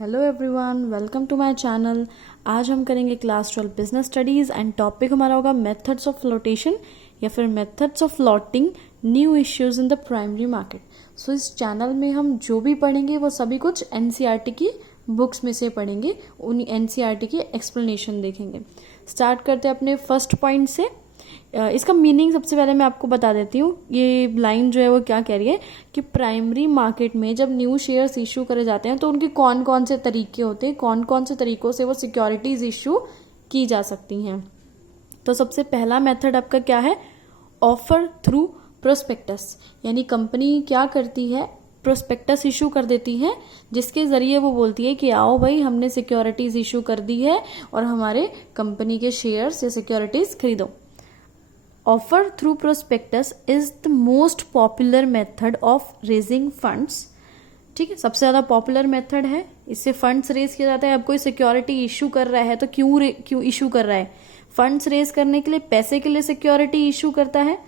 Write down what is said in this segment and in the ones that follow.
Hello everyone, welcome to my channel. आज हम करेंगे class 12 business studies and topic हमारा होगा मेथड्स ऑफ फ्लोटेशन या फिर methods of floating new issues in the primary market. So इस चैनल में हम जो भी पढ़ेंगे वो सभी कुछ एनसीईआरटी की बुक्स में से पढ़ेंगे, उन एनसीईआरटी की एक्सप्लेनेशन देखेंगे। स्टार्ट करते हैं अपने फर्स्ट पॉइंट से। इसका मीनिंग सबसे पहले मैं आपको बता देती हूँ। ये लाइन जो है वो क्या कह रही है कि प्राइमरी मार्केट में जब न्यू शेयर्स इशू करे जाते हैं तो उनके कौन कौन से तरीके होते हैं, कौन कौन से तरीकों से वो सिक्योरिटीज इशू की जा सकती हैं। तो सबसे पहला मेथड आपका क्या है, ऑफर थ्रू प्रोस्पेक्टस। यानी कंपनी क्या करती है, प्रोस्पेक्टस इशू कर देती है जिसके ज़रिए वो बोलती है कि आओ भाई, हमने सिक्योरिटीज़ इशू कर दी है और हमारे कंपनी के शेयर्स या सिक्योरिटीज़ खरीदो। Offer through prospectus is the most popular method of raising funds. ठीक है, सबसे ज़्यादा पॉपुलर मेथड है, इससे फंड्स रेज किया जाता है। अब कोई सिक्योरिटी इशू कर रहा है तो क्यों इशू कर रहा है, फंड्स रेज करने के लिए, पैसे के लिए सिक्योरिटी इशू करता है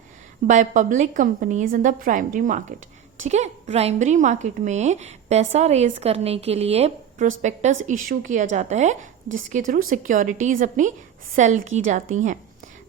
by public companies in the primary market. ठीक है, प्राइमरी मार्केट में पैसा रेज करने के लिए प्रोस्पेक्टस इशू किया जाता है जिसके थ्रू सिक्योरिटीज अपनी सेल की जाती हैं।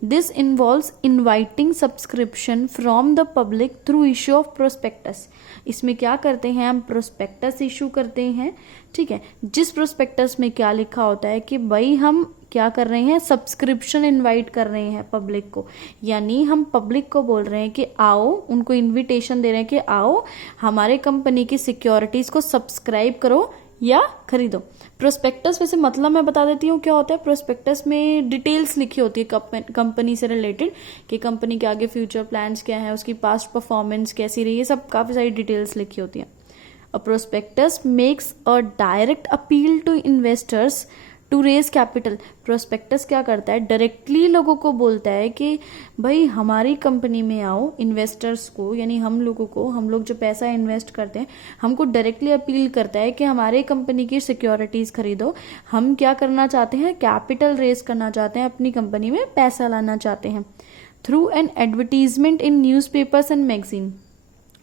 This involves inviting subscription from the public through issue of prospectus। इसमें क्या करते हैं, हम प्रोस्पेक्टस इशू करते हैं। ठीक है, जिस प्रोस्पेक्टस में क्या लिखा होता है कि भाई हम क्या कर रहे हैं, सब्सक्रिप्शन इनवाइट कर रहे हैं पब्लिक को। यानी हम पब्लिक को बोल रहे हैं कि आओ, उनको इनविटेशन दे रहे हैं कि आओ हमारे कंपनी की सिक्योरिटीज को सब्सक्राइब करो या खरीदो। प्रोस्पेक्टस वैसे मतलब मैं बता देती हूँ क्या होता है। प्रोस्पेक्टस में डिटेल्स लिखी होती है कंपनी से रिलेटेड कि कंपनी के आगे फ्यूचर प्लान्स क्या है, उसकी पास्ट परफॉर्मेंस कैसी रही है, सब काफ़ी सारी डिटेल्स लिखी होती है। A prospectus makes a direct appeal to investors to raise capital. Prospectus क्या करता है, डायरेक्टली लोगों को बोलता है कि भाई हमारी कंपनी में आओ, इन्वेस्टर्स को यानी हम लोगों को, हम लोग जो पैसा इन्वेस्ट करते हैं, हमको डायरेक्टली अपील करता है कि हमारे कंपनी की सिक्योरिटीज खरीदो। हम क्या करना चाहते हैं, कैपिटल रेज करना चाहते हैं, अपनी कंपनी में पैसा लाना चाहते हैं through an advertisement in newspapers and magazine.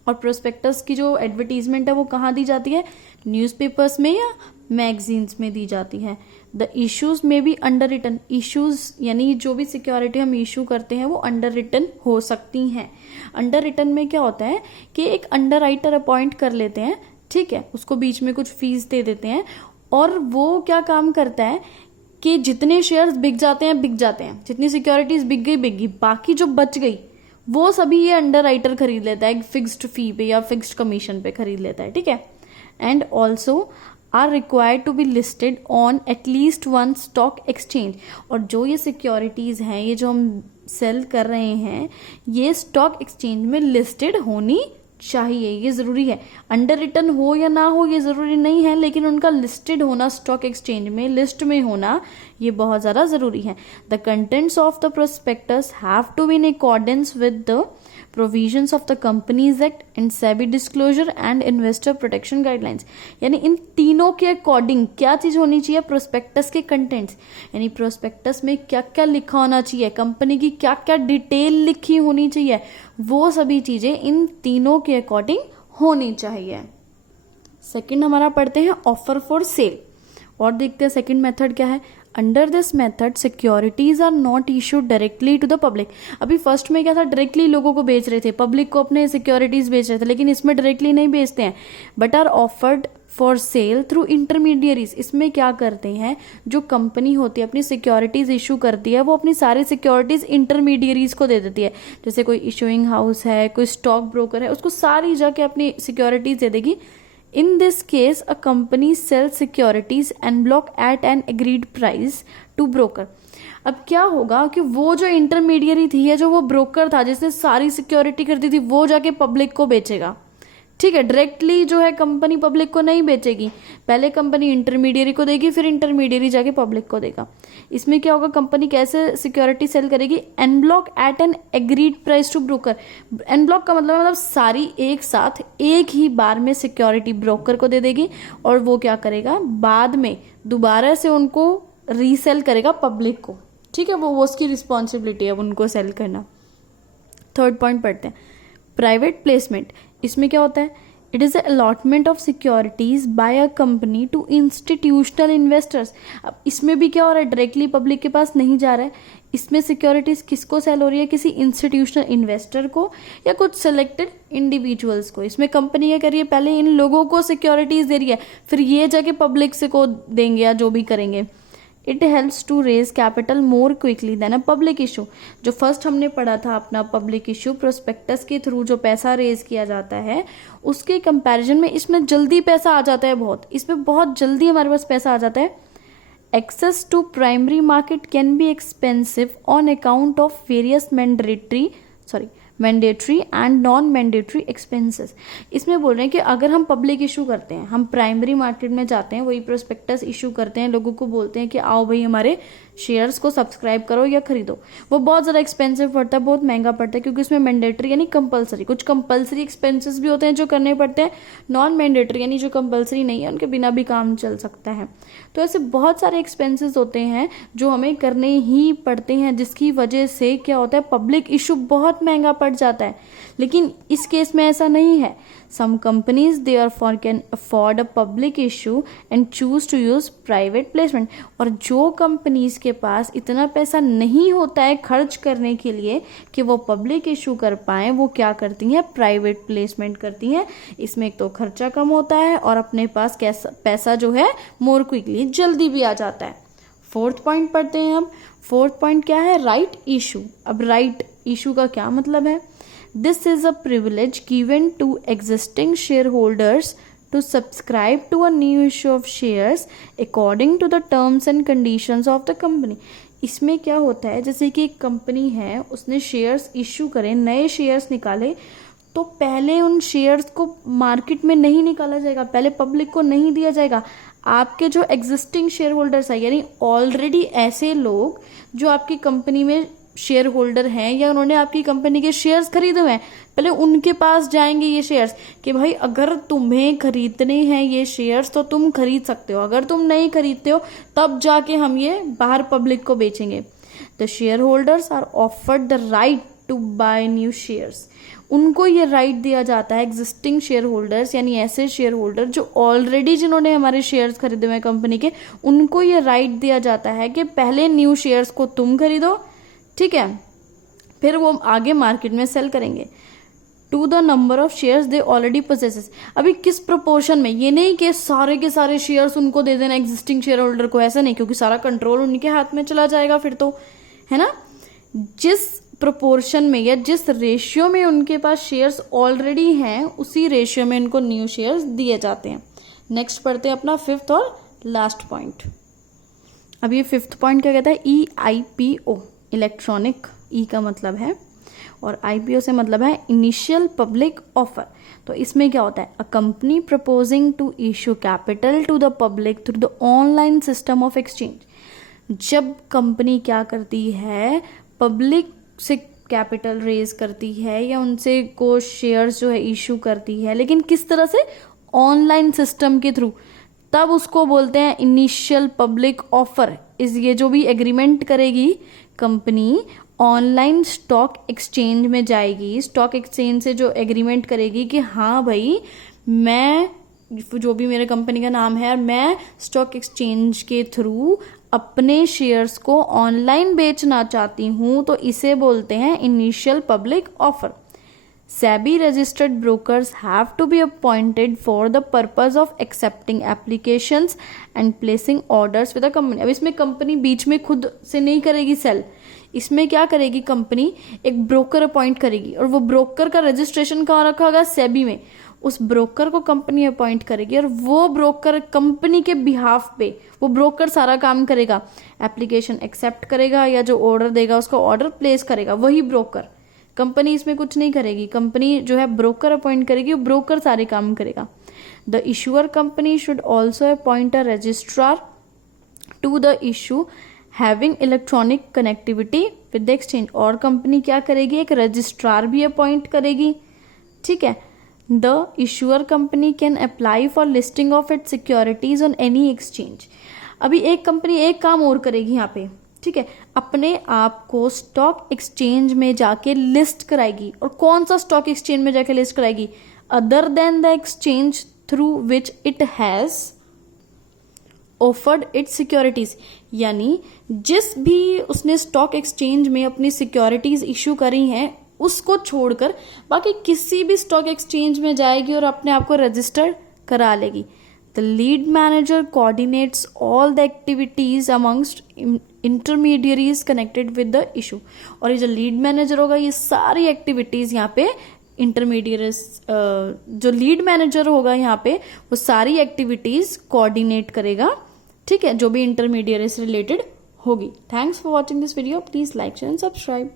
और प्रोस्पेक्टस की जो एडवर्टीजमेंट है वो कहाँ दी जाती है, न्यूज़पेपर्स में या मैगजीन्स में दी जाती है। द इश्यूज में भी अंडर रिटन। इश्यूज यानी जो भी सिक्योरिटी हम इशू करते हैं वो अंडर रिटन हो सकती हैं। अंडर रिटन में क्या होता है कि एक अंडर राइटर अपॉइंट कर लेते हैं, ठीक है, उसको बीच में कुछ फीस दे देते हैं और वो क्या काम करता है कि जितने शेयर्स बिक जाते हैं, जितनी सिक्योरिटीज बिक गई, बाकी जो बच गई वो सभी ये अंडर राइटर खरीद लेता है, फिक्स्ड फी पे या फिक्स्ड कमीशन पे खरीद लेता है। ठीक है, and also are required to be listed on at least one stock exchange. और जो ये सिक्योरिटीज़ हैं, ये जो हम सेल कर रहे हैं, ये स्टॉक एक्सचेंज में लिस्टेड होनी चाहिए, ये ज़रूरी है। अंडर रिटन हो या ना हो ये ज़रूरी नहीं है, लेकिन उनका लिस्टेड होना स्टॉक एक्सचेंज में, लिस्ट में होना, ये बहुत ज़्यादा ज़रूरी है। The contents of the prospectus have to be in accordance with the provisions of the companies act and SEBI disclosure and investor protection guidelines. यानी इन तीनों के अकॉर्डिंग क्या चीज़ होनी चाहिए, प्रोस्पेक्टस के कंटेंट्स, यानी प्रोस्पेक्टस में क्या क्या लिखा होना चाहिए, कंपनी की क्या क्या डिटेल लिखी होनी चाहिए, वो सभी चीज़ें इन तीनों के अकॉर्डिंग होनी चाहिए। सेकंड हमारा पढ़ते हैं ऑफर फॉर सेल, और देखते हैं सेकंड मेथड क्या है। Under this method securities are not issued directly to the public. अभी फर्स्ट में क्या था, डायरेक्टली लोगों को बेच रहे थे, पब्लिक को अपने सिक्योरिटीज बेच रहे थे, लेकिन इसमें डायरेक्टली नहीं बेचते हैं, but are offered for sale through intermediaries. इसमें क्या करते हैं, जो कंपनी होती है अपनी सिक्योरिटीज इशू करती है, वो अपनी सारी सिक्योरिटीज इंटरमीडियरीज को दे देती है। जैसे कोई इशूइंग हाउस है, कोई स्टॉक ब्रोकर है, उसको सारी जाके अपनी सिक्योरिटीज दे देगी। In this case, a company sells securities en bloc at an agreed price to broker। अब क्या होगा कि वो जो इंटरमीडियरी थी या जो वो ब्रोकर था जिसने सारी सिक्योरिटी खरीदी थी, वो जाके पब्लिक को बेचेगा। ठीक है, डायरेक्टली जो है कंपनी पब्लिक को नहीं बेचेगी, पहले कंपनी इंटरमीडियरी को देगी, फिर इंटरमीडियरी जाके पब्लिक को देगा। इसमें क्या होगा, कंपनी कैसे सिक्योरिटी सेल करेगी, en bloc at an agreed price to broker. En bloc का मतलब सारी एक साथ एक ही बार में सिक्योरिटी ब्रोकर को दे देगी और वो क्या करेगा, बाद में दोबारा से उनको रीसेल करेगा पब्लिक को। ठीक है, वो उसकी रिस्पॉन्सिबिलिटी है उनको सेल करना। थर्ड पॉइंट पढ़ते हैं, प्राइवेट प्लेसमेंट। इसमें क्या होता है it is allotment of securities by a company to institutional investors. अब इसमें भी क्या हो रहा है, डायरेक्टली पब्लिक के पास नहीं जा रहा है, इसमें सिक्योरिटीज किसको सेल हो रही है, किसी इंस्टीट्यूशनल इन्वेस्टर को या कुछ सिलेक्टेड इंडिविजुअल्स को। इसमें कंपनी क्या कर रही है, पहले इन लोगों को सिक्योरिटीज दे रही है, फिर ये जाके पब्लिक से को देंगे या जो भी करेंगे। It helps to raise capital more quickly than a public issue. जो फर्स्ट हमने पढ़ा था अपना पब्लिक इशू, प्रोस्पेक्टस के थ्रू जो पैसा रेज किया जाता है, उसके कंपैरिजन में इसमें जल्दी पैसा आ जाता है, इसमें बहुत जल्दी हमारे पास पैसा आ जाता है। Access to primary market can be expensive on account of various mandatory and non mandatory expenses. इसमें बोल रहे हैं कि अगर हम पब्लिक इशू करते हैं, हम प्राइमरी मार्केट में जाते हैं, वही प्रोस्पेक्टस इशू करते हैं, लोगों को बोलते हैं कि आओ भाई हमारे शेयर्स को सब्सक्राइब करो या खरीदो, वो बहुत ज़्यादा एक्सपेंसिव पड़ता है, बहुत महंगा पड़ता है, क्योंकि उसमें मैंडेटरी यानी कंपलसरी, कुछ कंपलसरी एक्सपेंसेस भी होते हैं जो करने पड़ते हैं, नॉन मैंडेटरी यानी जो कंपलसरी नहीं है, उनके बिना भी काम चल सकता है। तो ऐसे बहुत सारे एक्सपेंसेस होते हैं जो हमें करने ही पड़ते हैं, जिसकी वजह से क्या होता है, पब्लिक इशू बहुत महंगा पड़ जाता है। लेकिन इस केस में ऐसा नहीं है। Some companies therefore can afford a public issue and choose to use private placement। और जो कंपनीज के पास इतना पैसा नहीं होता है खर्च करने के लिए कि वो पब्लिक इशू कर पाएं, वो क्या करती हैं, प्राइवेट प्लेसमेंट करती हैं। इसमें एक तो खर्चा कम होता है और अपने पास पैसा जो है मोर क्विकली जल्दी भी आ जाता है। फोर्थ पॉइंट पढ़ते हैं हम। फोर्थ पॉइंट क्या है, राइट इशू। अब राइट इशू का क्या मतलब है, This is a privilege given to existing shareholders to subscribe to a new issue of shares according to the terms and conditions of the company। इसमें क्या होता है, जैसे कि एक कंपनी है, उसने शेयर्स इशू करे, नए शेयर्स निकाले, तो पहले उन शेयर्स को मार्केट में नहीं निकाला जाएगा, पहले पब्लिक को नहीं दिया जाएगा। आपके जो एग्जिस्टिंग शेयर होल्डर्स है, यानी ऑलरेडी ऐसे लोग जो आपकी कंपनी में शेयर होल्डर हैं या उन्होंने आपकी कंपनी के शेयर्स खरीदे हुए हैं, पहले उनके पास जाएंगे ये शेयर्स कि भाई अगर तुम्हें खरीदने हैं ये शेयर्स तो तुम खरीद सकते हो, अगर तुम नहीं खरीदते हो तब जाके हम ये बाहर पब्लिक को बेचेंगे। The shareholders are offered the right to buy new shares. उनको ये राइट दिया जाता है, एग्जिस्टिंग शेयर होल्डर्स यानी ऐसे शेयर होल्डर जो ऑलरेडी जिन्होंने हमारे शेयर्स खरीदे हुए कंपनी के, उनको ये राइट दिया जाता है कि पहले न्यू शेयर्स को तुम खरीदो, ठीक है, फिर वो आगे मार्केट में सेल करेंगे to the number of shares they already possesses. अभी किस प्रोपोर्शन में, ये नहीं कि सारे के सारे शेयर्स उनको दे देना एग्जिस्टिंग शेयर होल्डर को, ऐसा नहीं, क्योंकि सारा कंट्रोल उनके हाथ में चला जाएगा फिर तो, है ना। जिस प्रोपोर्शन में या जिस रेशियो में उनके पास शेयर्स ऑलरेडी हैं, उसी रेशियो में उनको न्यू शेयर्स दिए जाते हैं। नेक्स्ट पढ़ते हैं अपना फिफ्थ और लास्ट पॉइंट। अब ये फिफ्थ पॉइंट क्या कहता है, EIPO, इलेक्ट्रॉनिक, ई का मतलब है और IPO से मतलब है इनिशियल पब्लिक ऑफर। तो इसमें क्या होता है, a company proposing to issue capital to the public through the online system of exchange. जब कंपनी क्या करती है, पब्लिक से कैपिटल रेज करती है या उनसे को शेयर्स जो है इशू करती है, लेकिन किस तरह से, ऑनलाइन सिस्टम के थ्रू, तब उसको बोलते हैं इनिशियल पब्लिक ऑफर। इस ये जो भी एग्रीमेंट करेगी कंपनी, ऑनलाइन स्टॉक एक्सचेंज में जाएगी, स्टॉक एक्सचेंज से जो एग्रीमेंट करेगी कि हाँ भाई मैं, जो भी मेरे कंपनी का नाम है, और मैं स्टॉक एक्सचेंज के थ्रू अपने शेयर्स को ऑनलाइन बेचना चाहती हूँ, तो इसे बोलते हैं initial public offer. SEBI registered brokers have to be appointed for the purpose of accepting applications and placing orders with the company। अब इसमें कंपनी बीच में खुद से नहीं करेगी सेल, इसमें क्या करेगी, कंपनी एक ब्रोकर अपॉइंट करेगी, और वो ब्रोकर का रजिस्ट्रेशन कहाँ रखा होगा, SEBI में। उस ब्रोकर को कंपनी अपॉइंट करेगी और वो ब्रोकर कंपनी के बिहाफ पे, वो ब्रोकर सारा काम करेगा, एप्लीकेशन एक्सेप्ट करेगा या जो ऑर्डर देगा उसका ऑर्डर प्लेस करेगा, वही ब्रोकर। कंपनी इसमें कुछ नहीं करेगी, कंपनी जो है ब्रोकर अपॉइंट करेगी, वो ब्रोकर सारे काम करेगा। The issuer company should also appoint a registrar to the issue having electronic connectivity with the exchange. और कंपनी क्या करेगी, एक रजिस्ट्रार भी अपॉइंट करेगी, ठीक है। The issuer company can apply for listing of its securities on any exchange. अभी एक कंपनी एक काम और करेगी यहाँ पे, ठीक है, अपने आप को स्टॉक एक्सचेंज में जाके लिस्ट कराएगी। और कौन सा स्टॉक एक्सचेंज में जाके लिस्ट कराएगी, other than the exchange through which it has offered its securities। यानी जिस भी उसने स्टॉक एक्सचेंज में अपनी सिक्योरिटीज इशू करी हैं उसको छोड़कर बाकी किसी भी स्टॉक एक्सचेंज में जाएगी और अपने आप को रजिस्टर्ड करा लेगी। The lead manager coordinates all the activities amongst intermediaries connected with the issue. और ये जो लीड मैनेजर होगा ये सारी एक्टिविटीज यहाँ पे इंटरमीडियरीज, जो लीड मैनेजर होगा यहाँ पे वो सारी एक्टिविटीज कोऑर्डिनेट करेगा, ठीक है, जो भी इंटरमीडियरी से रिलेटेड होगी। Thanks for watching this video, please like share and subscribe.